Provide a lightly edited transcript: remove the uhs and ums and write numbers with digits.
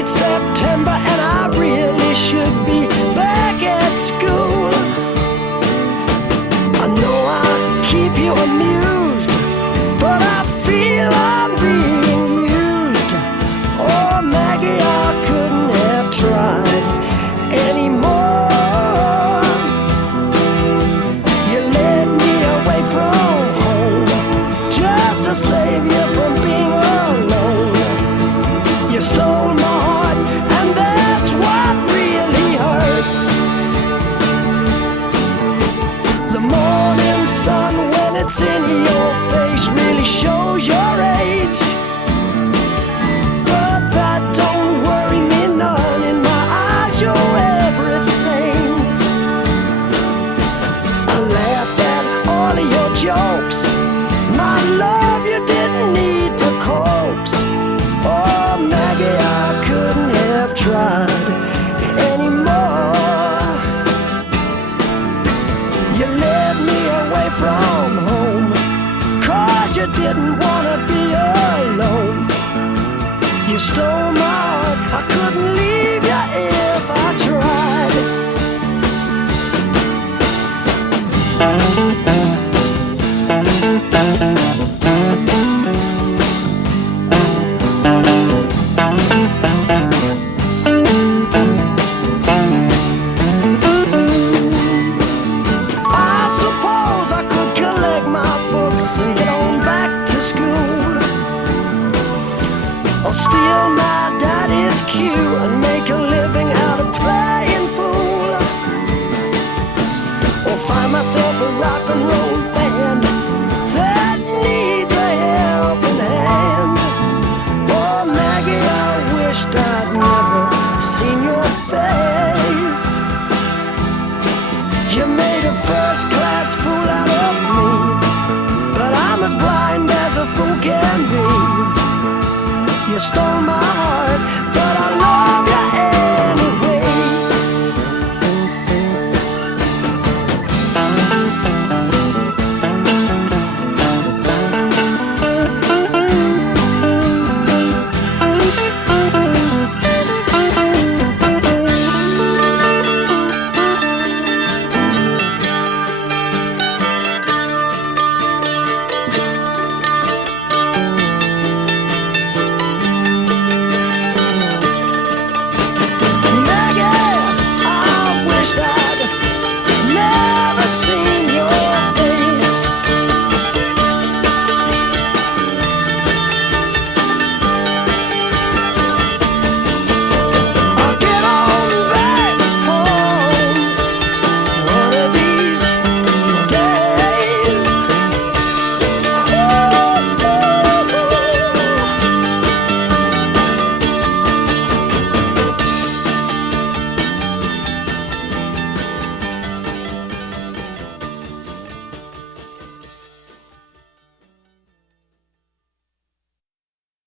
late September and I really should be back at school. I know I keep you amused, but I feel I'm being used. Oh, Maggie, I couldn't have tried anymore. You led me away from home just to save you from being alone. You stole my heart, and that's what really hurts. The morning sun, when it's in your face, really shows your age. But that don't worry me none. In my eyes, you're everything. I laughed at all of your jokes. My love, you didn't need to coax. Oh, Maggie, I couldn't have tried anymore. You led me away from home, 'cause you didn't want to be alone. You stole my heart, I couldn't leave you if I tried. I suppose I could collect my books and get on back to school, or steal my daddy's cue and make a living out of playing pool, or find myself a rock and roll band that needs a helping hand. Oh, Maggie, I wished I'd never seen your face. You made a first-class fool out of me, but I'm as blind as a fool can be. You stole my